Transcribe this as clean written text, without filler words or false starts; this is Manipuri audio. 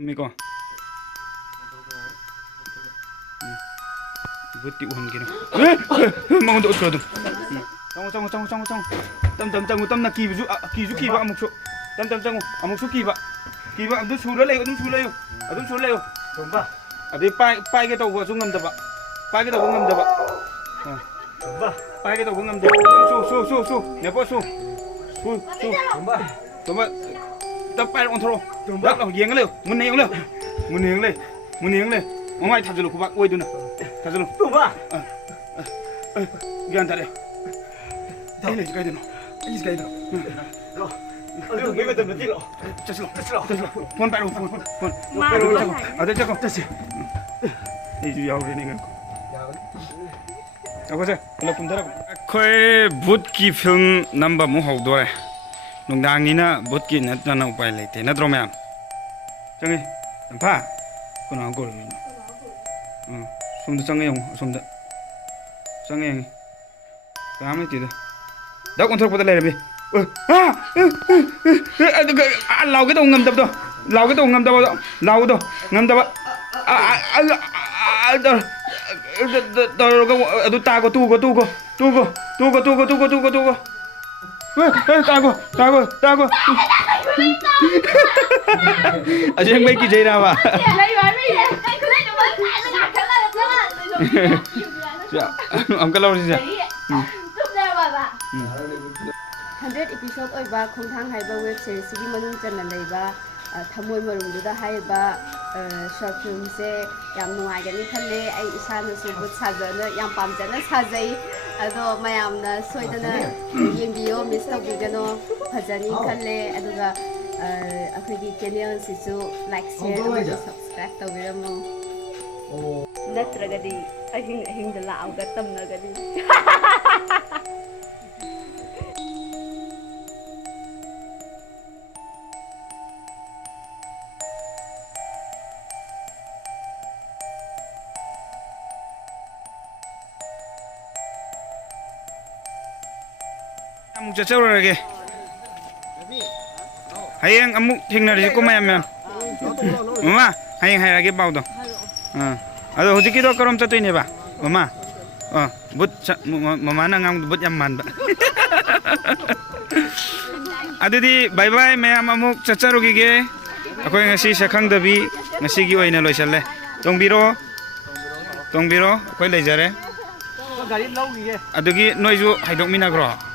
tumiko buti uhan gino mangon dot ko dum Tang tam na kizu kiba amuk so tam amuk so kiba adu sura lay tumba abi pai ke taw so ngam da ba pai ke taw ngam da ba tumba pai ke taw ngam da su ne po su tumba ta pai on thro tumba lo yeng le mun ne ngai thajulu ku ba oi du na thajulu tumba gian ta de ini sekali dulu. Aduh, gimana tuh nanti lo? Ceslo. Phone baru, phone. Ada cakap. Ini jauh ini kan. Apa sih? Kalau pun darah. Kau but ki film number mu hau dua. Nungdang ini na but ki net na upay lete. Na drama. Jangan. Apa? Kau nak aku ni. Sumda jangan yang sumda. Jangan yang. Kami tidak. Đó con thua lên đi. Lau cái đầu ngầm tập đó. Lau cái đầu ngầm tập đó. Lau đó. Ngầm tập. Ta có tu có. Ta có. Ở trên mấy cái gì nào mà. Ông cái lâu gì vậy? 100 episode oiba khongthang haiba web series gi manung chana leiba thamoi marum duda haiba short film se yam nuai gani khalle ai isana su but sajana yam pamjana sajai ado mayamna soidana yengbiyo miss tawbigano phajani khalle aduga akhigi channel sisu like share and subscribe tawbiramo natragadi ahing da laaga tamnagadi amuk cacau lagi. Hayang amuk tinggal di situ mayam. Mama, hayang lagi bau dong. Aduh, hujan kita kerom satu ini, Pak. Mama. But mama nang but yaman, Pak. Aduh di bye mayam amuk cacau lagi ke. Aku yang ngasih sekang dabi ngasih giwa ini loh isyalle. Tong biro, aku yang lejare. Aduh ki noizu haidok mina kro.